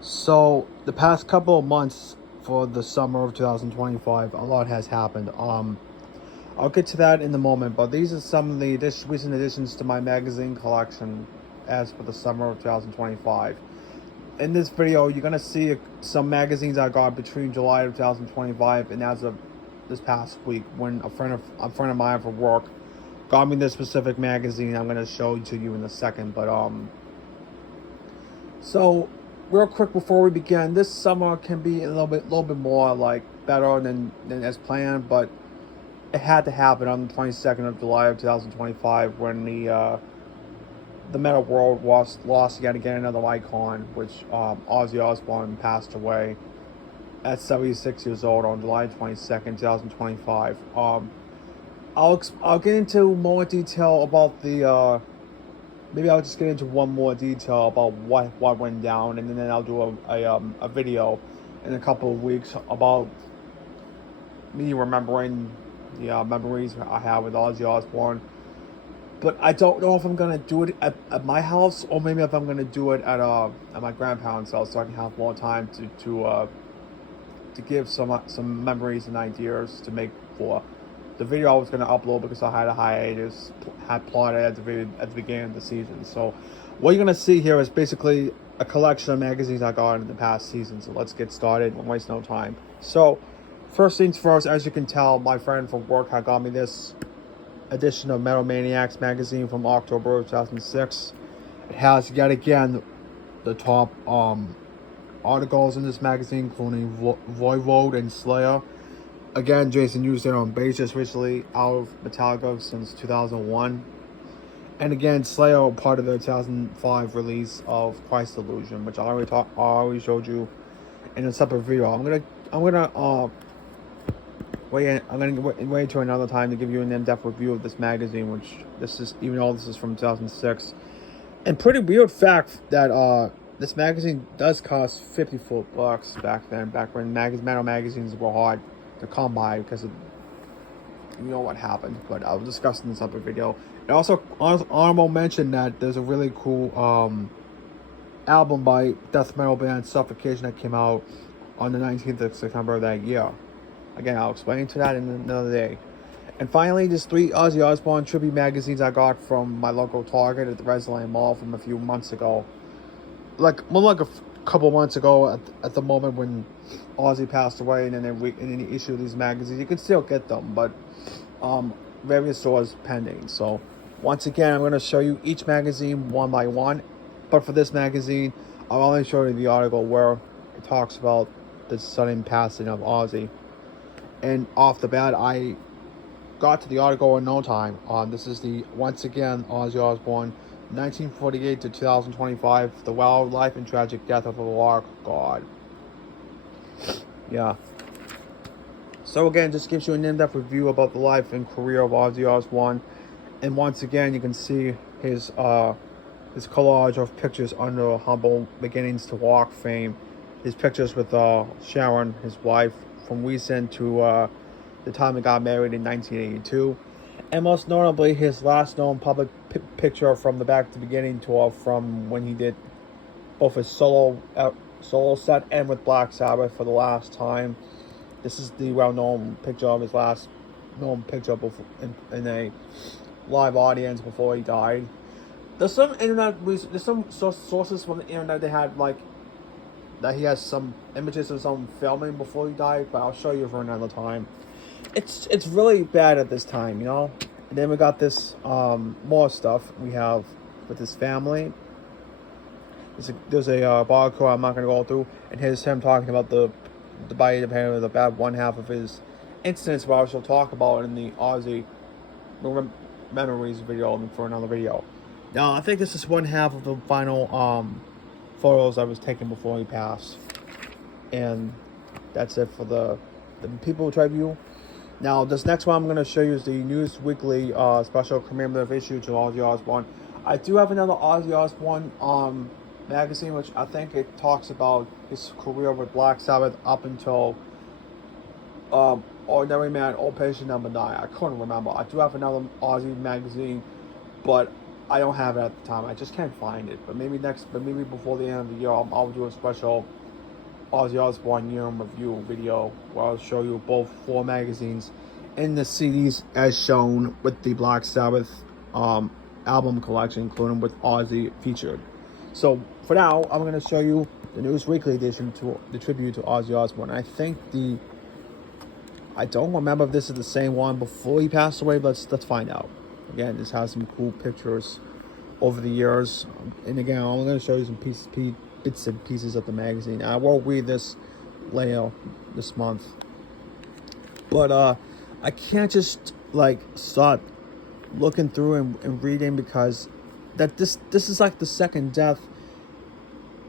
So the past couple of months for the summer of 2025, a lot has happened. I'll get to that in a moment, but these are some of the recent additions to my magazine collection as for the summer of 2025. In this video, you're gonna see some magazines I got between July of 2025 and as of this past week, when a friend of mine for work got me this specific magazine. I'm gonna show it to you in a second, but so, real quick before we begin, this summer can be a little bit more like better than as planned, but it had to happen on the 22nd of July of 2025 when the metal world lost yet again another icon, which Ozzy Osbourne passed away at 76 years old on July 22nd, 2025. I'll get into more detail about the. Maybe I'll just get into one more detail about what went down, and then I'll do a video in a couple of weeks about me remembering the memories I have with Ozzy Osbourne. But I don't know if I'm gonna do it at my house, or maybe if I'm gonna do it at my grandparents' house, so I can have more time to give some memories and ideas to make for the video I was going to upload, because I had a hiatus, had plotted at the beginning of the season. So what you're going to see here is basically a collection of magazines I got in the past season. So let's get started and waste no time. So first things first, as you can tell, my friend from work had got me this edition of Metal Maniacs magazine from October of 2006. It has yet again the top articles in this magazine, including Voivode and Slayer. Again, Jason Newsted on bassist, recently out of Metallica since 2001. And again, Slayer, part of the 2005 release of Christ Illusion, which I already showed you in a separate video. I'm gonna wait to another time to give you an in-depth review of this magazine, which this is from 2006. And pretty weird fact that this magazine does cost $54 back when metal magazines were hard to come by, because of what happened. But I'll discuss in this other video. And also honorable mention that there's a really cool album by death metal band Suffocation that came out on the 19th of September of that year. Again, I'll explain to that in another day. And finally, just 3 Ozzy Osbourne tribute magazines I got from my local Target at the Reslane Mall from a few months ago. Like a couple months ago, at the moment when Ozzy passed away, and then he issued these magazines. You can still get them, but various stores pending. So once again, I'm going to show you each magazine one by one. But for this magazine, I'll only show you the article where it talks about the sudden passing of Ozzy. And off the bat, I got to the article in no time. This is once again Ozzy Osbourne, 1948 to 2025, the wild life and tragic death of a rock god. Yeah. So again, just gives you an in-depth review about the life and career of Ozzy Osbourne. And once again, you can see his collage of pictures under humble beginnings to rock fame. His pictures with Sharon, his wife, from recent to the time he got married in 1982. And most notably, his last known public picture from the Back to the Beginning tour, from when he did both his solo set and with Black Sabbath for the last time. This is the well-known picture of his last known picture in a live audience before he died. There's some sources from the internet that had that he has some images of some filming before he died, but I'll show you for another time. It's really bad at this time, And then we got this more stuff we have with his family. There's a barcode I'm not going to go through, and here's him talking about the apparently the bad one half of his incidents, which I shall talk about in the Ozzy memories video for another video. Now, I think this is one half of the final photos I was taken before he passed, and that's it for the People Tribune. Now, this next one I'm going to show you is the News Weekly special commemorative issue to Ozzy Osbourne. I do have another Ozzy Osbourne magazine, which I think it talks about his career with Black Sabbath up until Ordinary Man, Old Patient Number 9. I couldn't remember. I do have another Ozzy magazine, but I don't have it at the time. I just can't find it. But maybe before the end of the year, I'll do a special Ozzy Osbourne year in review video where I'll show you both 4 magazines and the CDs as shown with the Black Sabbath album collection, including with Ozzy featured. So for now, I'm going to show you the News Weekly edition to the tribute to Ozzy Osbourne. I don't remember if this is the same one before he passed away, but let's find out. Again, this has some cool pictures over the years, and again, I'm going to show you some bits and pieces of the magazine. I won't read this layout this month, but I can't just like start looking through and reading, because this is like the second death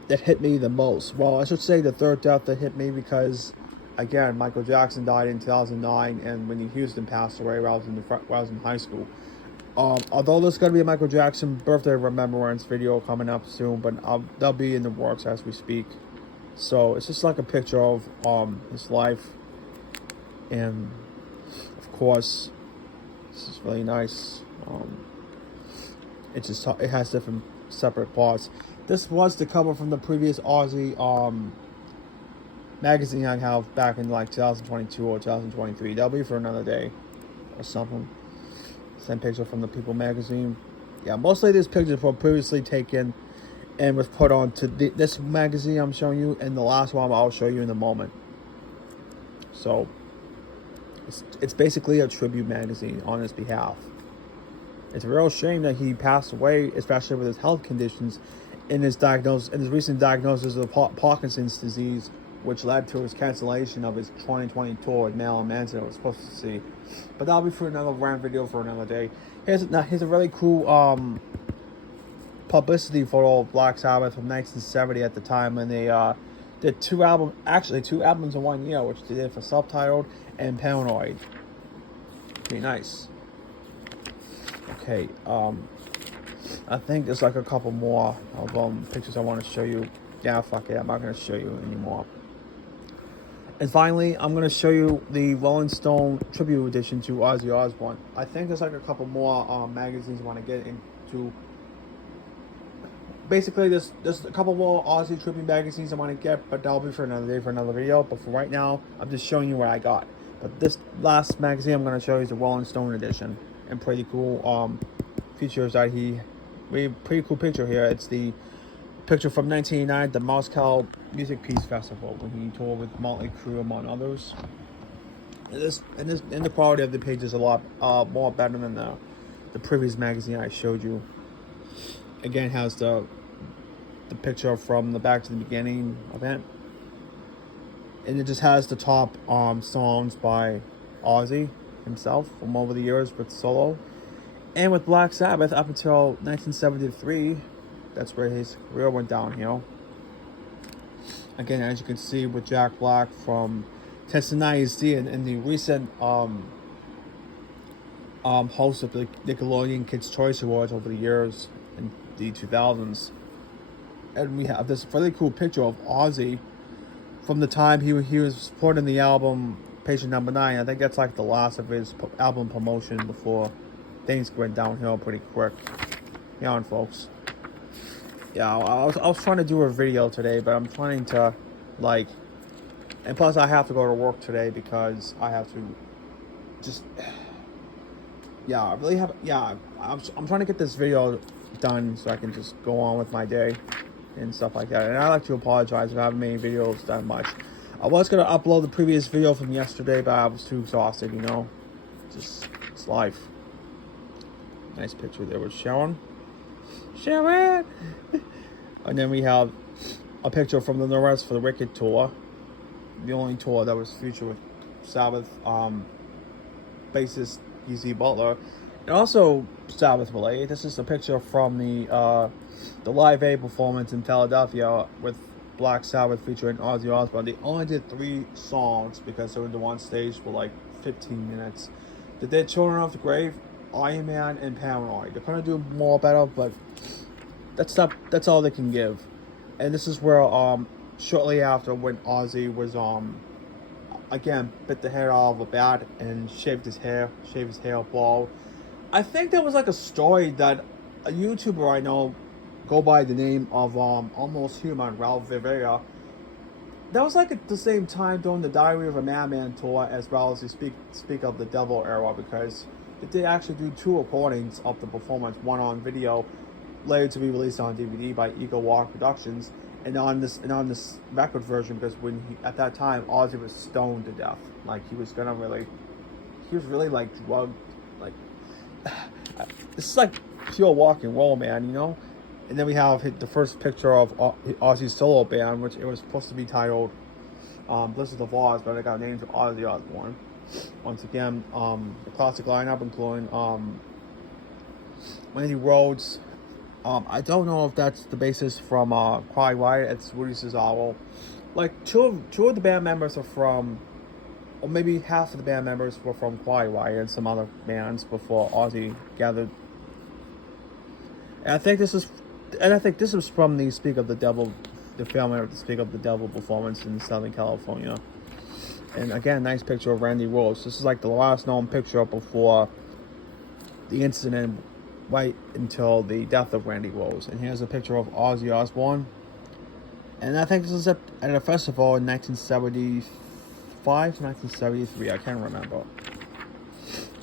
that hit me the most. Well, I should say the third death that hit me, because again, Michael Jackson died in 2009, and Whitney Houston passed away while I was in high school. Although there's going to be a Michael Jackson birthday remembrance video coming up soon, but they'll be in the works as we speak. So it's just like a picture of his life, and of course, this is really nice. It has different separate parts. This was the cover from the previous Ozzy magazine I have back in like 2022 or 2023. That'll be for another day or something. Same picture from the People magazine. Yeah, mostly these pictures were previously taken and was put on to this magazine I'm showing you, and the last one I'll show you in a moment. So it's basically a tribute magazine on his behalf. It's a real shame that he passed away, especially with his health conditions, in his recent diagnosis of Parkinson's disease, which led to his cancellation of his 2020 tour with Marilyn Manson I was supposed to see. But that'll be for another rant video for another day. Here's a really cool publicity photo of Black Sabbath from 1970 at the time, when they did two albums in 1 year, which they did for Subtitled and Paranoid. Pretty nice. Okay, I think there's like a couple more of pictures I want to show you. Yeah, fuck it, I'm not going to show you anymore. And finally, I'm going to show you the Rolling Stone tribute edition to Ozzy Osbourne. I think there's like a couple more magazines I want to get into. Basically, there's a couple more Ozzy tribute magazines I want to get, but that'll be for another day, for another video. But for right now, I'm just showing you what I got. But this last magazine I'm going to show you is the Rolling Stone edition. And pretty cool features that pretty cool picture here. It's the picture from 1989, the Moscow Music Peace Festival, when he toured with Motley Crue, among others. And the quality of the page is a lot more better than the previous magazine I showed you. Again, has the picture from the Back to the Beginning event, and it just has the top songs by Ozzy himself from over the years with solo, and with Black Sabbath up until 1973. That's where his career went downhill. Again, as you can see with Jack Black from Tennessee Z and the recent host of the Nickelodeon Kids' Choice Awards over the years in the 2000s. And we have this really cool picture of Ozzy from the time he was supporting the album Patient Number 9. I think that's like the last of his album promotion before things went downhill pretty quick. Hang on, folks. Yeah, I was trying to do a video today, but I'm trying to, like, and plus I have to go to work today because I have to just, yeah, I really have, yeah, I'm trying to get this video done so I can just go on with my day and stuff like that. And I'd like to apologize if I haven't made videos that much. I was going to upload the previous video from yesterday, but I was too exhausted, you know, just, it's life. Nice picture there with Sharon. And then we have a picture from the No Rest for the Wicked tour, the only tour that was featured with Sabbath bassist E.Z. Butler, and also Sabbath related. This is a picture from the Live Aid performance in Philadelphia with Black Sabbath featuring Ozzy Osbourne. They only did 3 songs because they were the one stage for like 15 minutes. They did Children of the Grave, Iron Man, and Paranoid. They're gonna do more better, but that's all they can give. And this is where shortly after, when Ozzy was again bit the head off a bat and shaved his hair bald. I think there was like a story that a YouTuber I know go by the name of Almost Human, Ralph Rivera. That was like at the same time during the Diary of a Madman tour, as well as the Speak of the Devil era, because they did actually do 2 recordings of the performance, one on video, later to be released on DVD by Eagle Walk Productions, and on this record version, because at that time Ozzy was stoned to death, like he was really like drugged, like this is like pure rock and roll, man, you know. And then we have the first picture of Ozzy's solo band, which it was supposed to be titled Blizzard of Oz, but it got named Ozzy Osbourne. Once again, the classic lineup including Randy Rhoads. I don't know if that's the basis from Quiet Riot. It's Rudy Cesaro. Like two of the band members are from, or maybe half of the band members were from Quiet Riot and some other bands before Ozzy gathered. And I think this was from the Speak of the Devil, the filming of the Speak of the Devil performance in Southern California. And again, nice picture of Randy Rhoads. This is like the last known picture before the incident, right until the death of Randy Rhoads. And here's a picture of Ozzy Osbourne. And I think this is at a festival in 1975, 1973, I can't remember.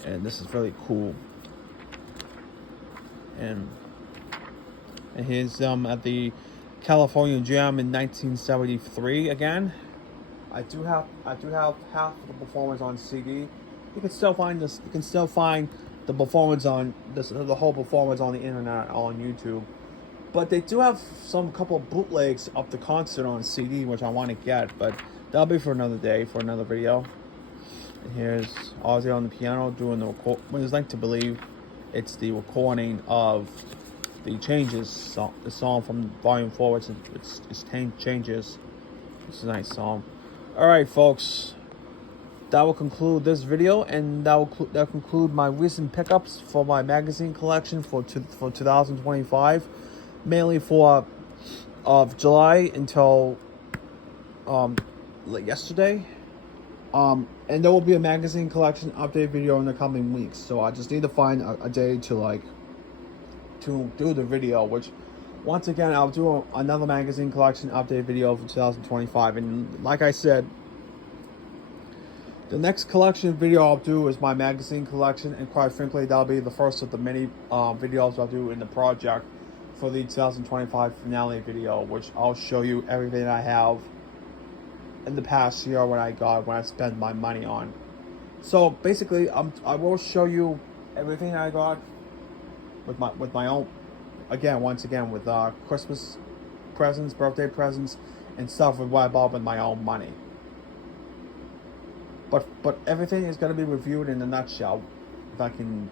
And this is really cool. And here's at the California Jam in 1973 again. I do have half of the performance on CD. You can still find this. You can still find the performance on the whole performance on the internet, all on YouTube. But they do have couple bootlegs of the concert on CD, which I want to get. But that'll be for another day, for another video. And here's Ozzy on the piano doing the record. When it's like to believe, it's the recording of the Changes song, the song from Volume 4, it's Changes. It's a nice song. Alright, folks, that will conclude this video, and that will conclude my recent pickups for my magazine collection for 2025, mainly for of July until yesterday. And there will be a magazine collection update video in the coming weeks, so I just need to find a day to do the video, which once again I'll do another magazine collection update video for 2025. And like I said, the next collection video I'll do is my magazine collection, and quite frankly that'll be the first of the many videos I'll do in the project for the 2025 finale video, which I'll show you everything I have in the past year when I spent my money on. So basically I will show you everything I got with my own, once again with Christmas presents, birthday presents, and stuff with what I bought with my own money. But everything is going to be reviewed in a nutshell. If I can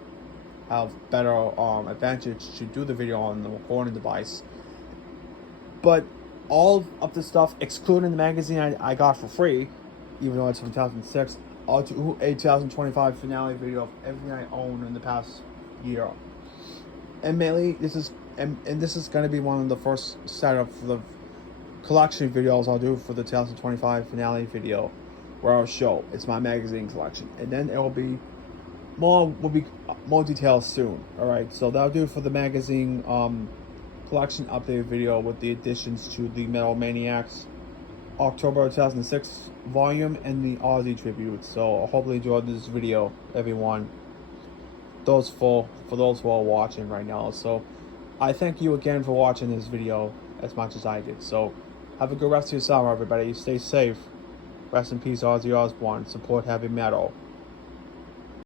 have better advantage to do the video on the recording device. But all of the stuff, excluding the magazine I got for free, even though it's from 2006, I'll do a 2025 finale video of everything I own in the past year. And mainly, this is going to be one of the first set of the collection videos I'll do for the 2025 finale video, where I'll show it's my magazine collection, and then it will be more details soon. All right, so that'll do for the magazine collection update video with the additions to the Metal Maniacs October 2006 volume and the Ozzy tribute. So I hope you enjoyed this video, everyone. For those who are watching right now. So I thank you again for watching this video as much as I did. So have a good rest of your summer, everybody. Stay safe. Rest in peace, Ozzy Osbourne. Support heavy metal.